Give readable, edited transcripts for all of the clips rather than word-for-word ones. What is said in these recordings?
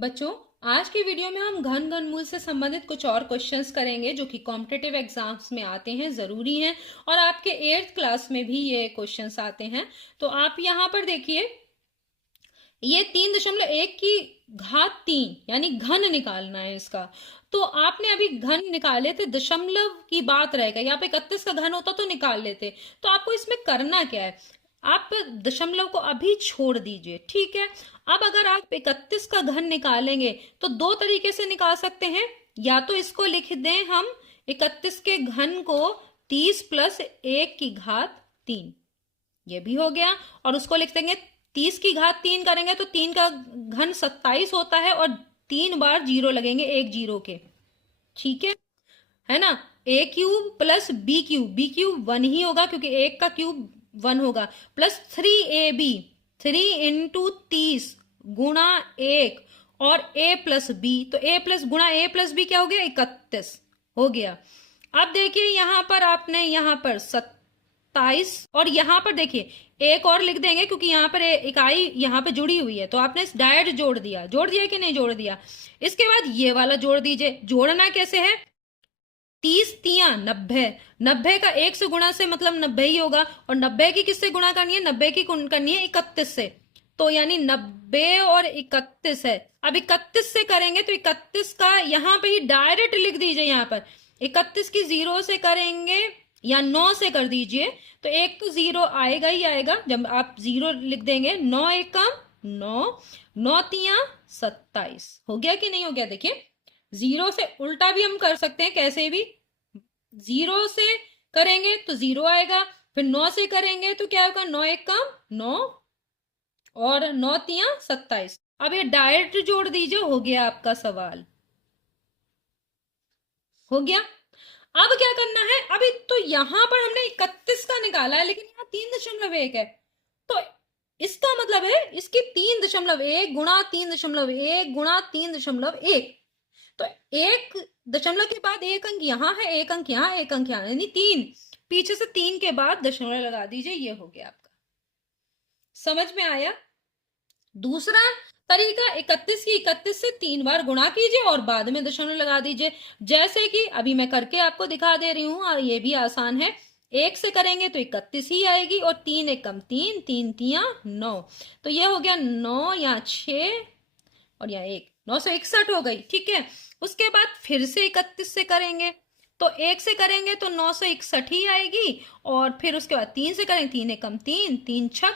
बच्चों, आज की वीडियो में हम घन घनमूल से संबंधित कुछ और क्वेश्चंस करेंगे जो कि कॉम्पिटिटिव एग्जाम्स में आते हैं, जरूरी हैं और आपके 8th क्लास में भी ये क्वेश्चंस आते हैं। तो आप यहाँ पर देखिए, ये 3.1 की घात 3 यानी घन निकालना है इसका। तो आपने अभी घन निकाले थे, दशमलव की बात रहेगा, यहाँ पे 31 का घन होता तो निकाल लेते। तो आपको इसमें करना क्या है, आप दशमलव को अभी छोड़ दीजिए, ठीक है। अब अगर आप 31 का घन निकालेंगे तो दो तरीके से निकाल सकते हैं। या तो इसको लिख दें हम 31 के घन को 30 + 1 की घात 3, ये भी हो गया। और उसको लिख देंगे 30 की घात 3 करेंगे तो 3 का घन 27 होता है और 3 बार जीरो लगेंगे, एक जीरो के, ठीक है ना। a³ + b³, b³ 1 ही होगा क्योंकि 1 का क्यूब 1 होगा, प्लस 3ab, 3 × 30 गुणा 1 और a + b, तो a प्लस गुणा a + b क्या हो गया, 31 हो गया। अब देखिए यहाँ पर आपने यहाँ पर 27 और यहाँ पर देखिए एक और लिख देंगे क्योंकि यहाँ पर इकाई यहाँ पे जुड़ी हुई है, तो आपने डायरेक्ट जोड़ दिया कि नहीं जोड़ दिया। इसके बाद ये वाला जोड़ दीजिए। जोड़ना कैसे है, 30 × 90, 90 का 1 से गुणा से मतलब 90 ही होगा, और 90 की किससे गुणा करनी है, 90 की करनी है 31 से, तो यानी 90 और 31 है। अब 31 से करेंगे तो 31 का यहाँ पे ही डायरेक्ट लिख दीजिए। यहाँ पर 31 की 0 से करेंगे या 9 से कर दीजिए तो एक तो 0 आएगा ही आएगा, जब आप 0 लिख देंगे। 9 × 1 = 9, 9 × 27 हो गया कि नहीं हो गया। देखिए 0 से उल्टा भी हम कर सकते हैं, कैसे भी। 0 से करेंगे तो 0 आएगा, फिर 9 से करेंगे तो क्या होगा, 9 × 1 = 9 और 9 × 27। अब ये डायरेक्ट जोड़ दीजिए, हो गया आपका सवाल, हो गया। अब क्या करना है, अभी तो यहां पर हमने 31 का निकाला है लेकिन यहाँ 3.1 है, तो इसका मतलब है इसकी 3.1 गुणा 3.1 गुणा 3.1, तो एक दशमलव के बाद एक अंक यहाँ है, एक अंक यहाँ, एक अंक यहाँ, यानी 3, पीछे से 3 के बाद दशमलव लगा दीजिए, ये हो गया आपका। समझ में आया। दूसरा तरीका, 31 की 31 से 3 बार गुणा कीजिए और बाद में दशमलव लगा दीजिए, जैसे कि अभी मैं करके आपको दिखा दे रही हूं, और ये भी आसान है। 1 से करेंगे तो 31 ही आएगी और 3 × 1 = 3, 3 × 9, तो ये हो गया 9, यहाँ 6 और यहाँ 1, 961 हो गई, ठीक है। उसके बाद फिर से 31 से करेंगे तो 1 से करेंगे तो 961 ही आएगी, और फिर उसके बाद 3 से करेंगे, 3 × 1 = 3, 3 × 6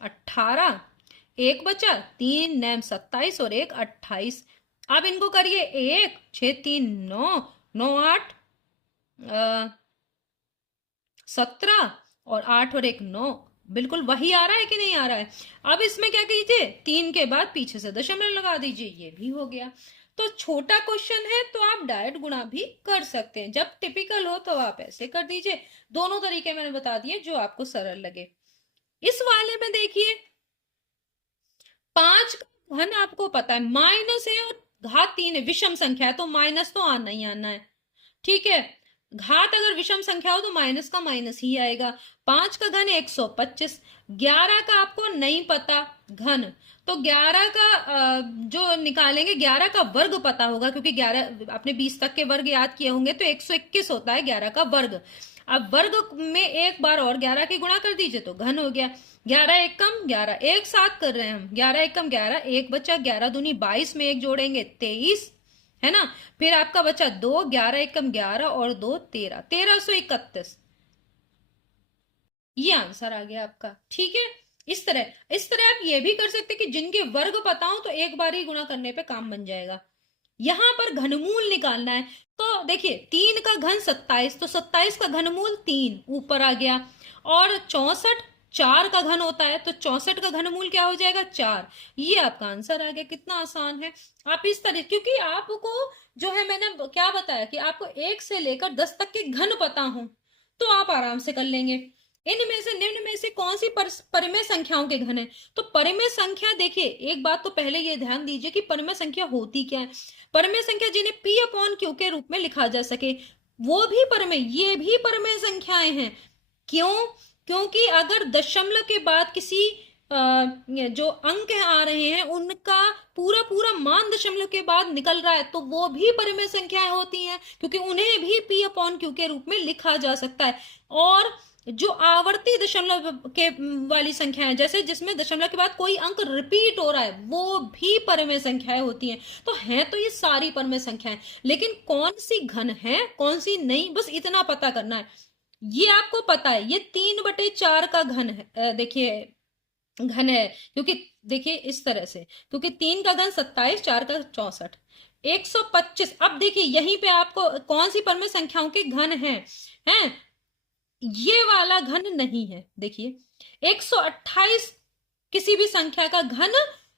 = 18, एक बचा, 3 9 27 और 1 28। अब इनको करिए 1 6 3 9 9 8 17 और 8 और 1 9, बिल्कुल वही आ रहा है कि नहीं आ रहा है। अब इसमें क्या कीजिए, 3 के बाद पीछे से दशमलव लगा दीजिए, ये भी हो गया। तो छोटा क्वेश्चन है तो आप डायरेक्ट गुणा भी कर सकते हैं, जब टिपिकल हो तो आप ऐसे कर दीजिए। दोनों तरीके मैंने बता दिए जो आपको सरल लगे। इस वाले में देखिए 5 का घन आपको पता है, माइनस है और घात 3 है, विषम संख्या है तो माइनस तो आना ही आना है, ठीक है। घात अगर विषम संख्या हो तो माइनस का माइनस ही आएगा। 5 का घन 125, 11 का आपको नहीं पता घन, तो 11 का जो निकालेंगे, 11 का वर्ग पता होगा क्योंकि 11 आपने 20 तक के वर्ग याद किए होंगे, तो 121 होता है 11 का वर्ग। अब वर्ग में एक बार और 11 की गुणा कर दीजिए तो घन हो गया। 11 एकम 11, एक साथ कर रहे हैं हम, 11 एकम 11, एक बचा, 11 दूनी 22 में एक जोड़ेंगे 23, है ना। फिर आपका बचा 2, 11 एकम 11 और 2 13, 1331, ये आंसर आ गया आपका, ठीक है। इस तरह आप ये भी कर सकते कि जिनके वर्ग पता हो तो एक बार ही गुणा करने पे काम बन जाएगा। यहां पर घनमूल निकालना है, तो देखिए 3 का घन 27, तो 27 का घनमूल 3 ऊपर आ गया, और 64 4 का घन होता है तो 64 का घनमूल क्या हो जाएगा, 4, ये आपका आंसर आ गया। कितना आसान है। आप इस तरह, क्योंकि आपको जो है मैंने क्या बताया कि आपको 1 से लेकर 10 तक के घन पता हो तो आप आराम से कर लेंगे। इनमें से निम्न में से कौन सी परिमेय संख्याओं के घन है, तो परिमेय संख्या देखिए, एक बात तो पहले ये ध्यान दीजिए कि परिमेय संख्या होती क्या है। परिमेय संख्या जिन्हें P/Q के रूप में लिखा जा सके वो भी परिमेय, ये भी परिमेय संख्याएं हैं। क्यों, क्योंकि अगर दशमलव के बाद किसी जो अंक आ रहे हैं उनका पूरा पूरा मान दशमलव के बाद निकल रहा है, तो वो भी परिमेय संख्याएं होती हैं, क्योंकि उन्हें भी p अपॉन क्यू के रूप में लिखा जा सकता है। और जो आवर्ती दशमलव के वाली संख्याएं, जैसे जिसमें दशमलव के बाद कोई अंक रिपीट हो रहा है, वो भी परिमेय संख्याएं होती हैं। तो हैं तो ये सारी परिमेय संख्याएं, लेकिन कौन सी घन है कौन सी नहीं, बस इतना पता करना है। ये आपको पता है ये 3/4 का घन है, देखिए घन है, क्योंकि देखिए इस तरह से, क्योंकि 3 का घन 27, 4 का 64, 125। अब देखिए यहीं पे आपको कौन सी परिमेय संख्याओं के घन हैं, ये वाला घन नहीं है। देखिए 128 किसी भी संख्या का घन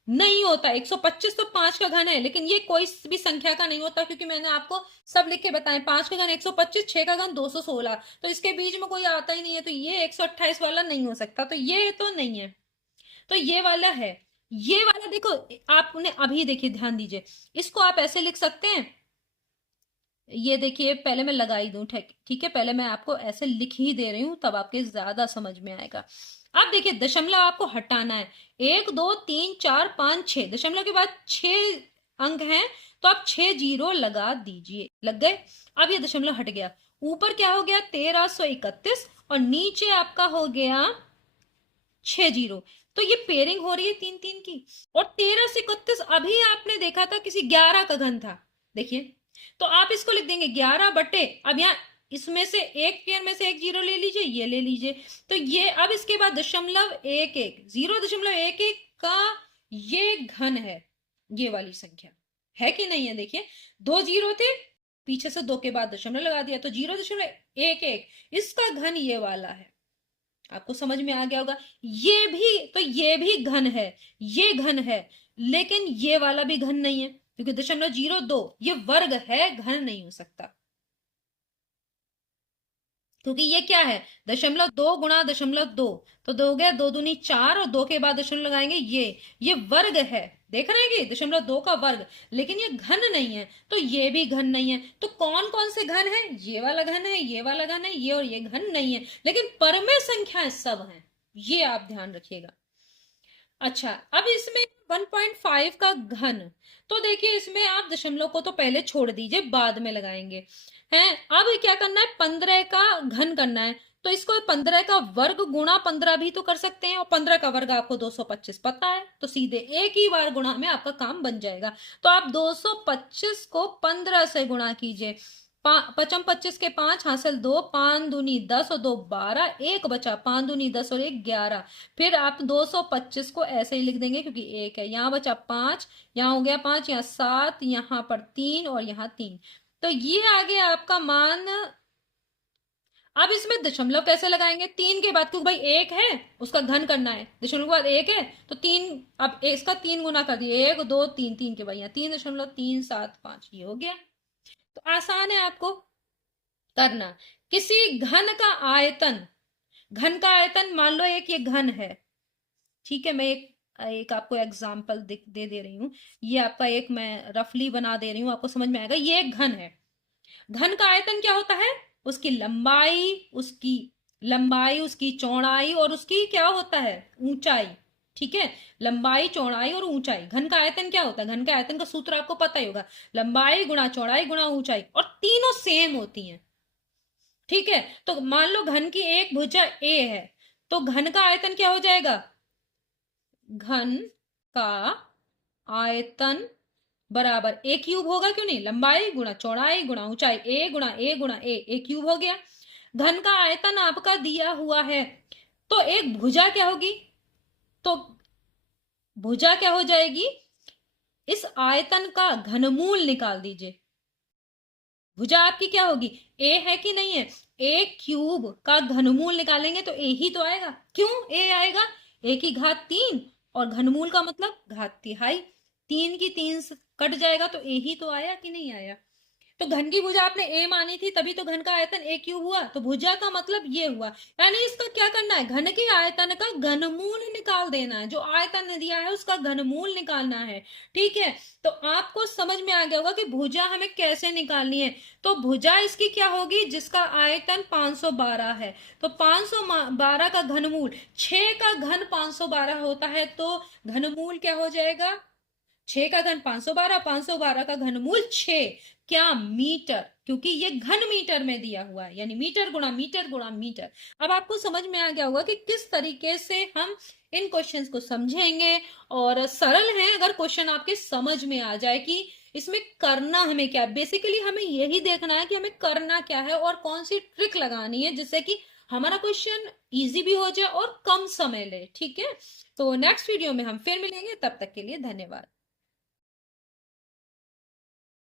नहीं होता। 125 तो 5 का घन है, लेकिन ये कोई भी संख्या का नहीं होता, क्योंकि मैंने आपको सब लिख के बताए। 5 का घन 125, 6 का घन 216, तो इसके बीच में कोई आता ही नहीं है, तो ये 128 वाला नहीं हो सकता, तो ये तो नहीं है, तो ये वाला है। ये वाला देखो, आपने अभी देखिए ध्यान दीजिए, इसको आप ऐसे लिख सकते हैं। ये देखिए पहले मैं लगाई दूं, ठीक है, पहले मैं आपको ऐसे लिख ही दे रही हूं, तब आपके ज्यादा समझ में आएगा। अब देखिए दशमलव आपको हटाना है। 1 2 3 4 5 6, दशमलव के बाद 6 अंक हैं, तो आप 6 जीरो लगा दीजिए। लग गए। अब ये दशमलव हट गया। ऊपर क्या हो गया 1331, और नीचे आपका हो गया 6 जीरो। तो ये पेयरिंग हो रही है 3 3 की। और 1331 अभी आपने देखा था किसी 11 का घन था। देखिए, तो आप इसको लिख देंगे 11 बटे, अब यहाँ इसमें से एक पेयर में से एक जीरो ले लीजिए, ये ले लीजिए, तो ये अब इसके बाद 0.11, 0.11 का ये घन है, ये वाली संख्या है कि नहीं है। देखिए 2 जीरो थे, पीछे से 2 के बाद दशमलव लगा दिया, तो 0.11, इसका घन ये वाला है। आपको समझ में आ गया होगा। ये भी, तो ये भी घन है, ये घन है, लेकिन ये वाला भी घन नहीं है, क्योंकि 0.02 ये वर्ग है, घन नहीं हो सकता, क्योंकि ये क्या है 0.2 गुणा 0.2, तो 2 हो गया 2 दूनी 4, और 2 के बाद दशमलव लगाएंगे, ये वर्ग है। देख रहे हैं कि 0.2 का वर्ग, लेकिन ये घन नहीं है, तो ये भी घन नहीं है। तो कौन कौन से घन है, ये वाला घन है, ये वाला घन है, ये और ये घन नहीं है, लेकिन परिमेय संख्याएं सब हैं, ये आप ध्यान रखिएगा। अच्छा, अब इसमें 1.5 का घन, तो देखिए इसमें आप दशमलव को तो पहले छोड़ दीजिए, बाद में लगाएंगे हैं। अब क्या करना है 15 का घन करना है, तो इसको 15 का वर्ग गुणा 15 भी तो कर सकते हैं, और 15 का वर्ग आपको 225 पता है, तो सीधे एक ही बार गुणा में आपका काम बन जाएगा। तो आप 225 को 15 से गुणा कीजिए। 5 25 के 5 हासिल 2, 5 दूनी 10 और 2 12, 1 बचा, 5 दूनी 10 और 1 11। फिर आप 225 को ऐसे ही लिख देंगे, क्योंकि 1 है, यहाँ बचा 5, यहाँ हो गया 5, यहाँ 7, यहाँ पर 3 और यहाँ 3, तो ये आ गया आपका मान। अब इसमें दशमलव कैसे लगाएंगे 3 के बाद, क्योंकि भाई 1 है उसका घन करना है, दशमलव के बाद 1 है, तो 3, अब इसका 3 गुना कर दिए, 1 2 3, 3 के बाद यहाँ 3.375, ये हो गया। तो आसान है आपको करना। किसी घन का आयतन, घन का आयतन मान लो एक ये घन है, ठीक है, मैं एक आपको एग्जाम्पल दे रही हूँ। ये आपका एक मैं रफली बना दे रही हूँ, आपको समझ में आएगा। ये एक घन है। घन का आयतन क्या होता है, उसकी लंबाई, उसकी चौड़ाई और उसकी क्या होता है ऊंचाई। ठीक है, लंबाई, चौड़ाई और ऊंचाई। घन का आयतन क्या होता है, घन का आयतन का सूत्र आपको पता ही होगा, लंबाई गुणा चौड़ाई गुणा ऊंचाई, और तीनों सेम होती हैं। ठीक है, तो मान लो घन की एक भुजा ए है, तो घन का आयतन क्या हो जाएगा, घन का आयतन बराबर ए क्यूब होगा, क्यों नहीं, लंबाई गुणा चौड़ाई गुणा ऊंचाई, ए गुणा ए गुणा ए क्यूब हो गया। घन का आयतन आपका दिया हुआ है, तो एक भुजा क्या होगी, तो भुजा क्या हो जाएगी, इस आयतन का घनमूल निकाल दीजिए। भुजा आपकी क्या होगी, ए है कि नहीं है, ए क्यूब का घनमूल निकालेंगे तो ए ही तो आएगा। क्यों ए आएगा, ए की घात 3, और घनमूल का मतलब घात तिहाई, 3 की 3 कट जाएगा, तो ए ही तो आया कि नहीं आया। तो घन की भुजा आपने a मानी थी, तभी तो घन का आयतन a क्यूब हुआ। तो भुजा का मतलब ये हुआ, यानी इसका क्या करना है, घन के आयतन का घनमूल निकाल देना है, जो आयतन दिया है उसका घनमूल निकालना है। ठीक है, तो आपको समझ में आ गया होगा कि भुजा हमें कैसे निकालनी है। तो भुजा इसकी क्या होगी, जिसका आयतन 512 है, तो 512 का घनमूल, 6 का घन 512 होता है, तो घनमूल क्या हो जाएगा, 6 का घन 512, 512 का घनमूल 6, क्या, मीटर, क्योंकि ये घन मीटर में दिया हुआ है, यानी मीटर गुणा मीटर गुणा मीटर। अब आपको समझ में आ गया होगा कि किस तरीके से हम इन क्वेश्चंस को समझेंगे, और सरल है अगर क्वेश्चन आपके समझ में आ जाए कि इसमें करना हमें क्या, बेसिकली हमें यही देखना है कि हमें करना क्या है और कौन सी ट्रिक लगानी है जिससे कि हमारा क्वेश्चन इजी भी हो जाए और कम समय ले। ठीक है, तो नेक्स्ट वीडियो में हम फिर मिलेंगे, तब तक के लिए धन्यवाद।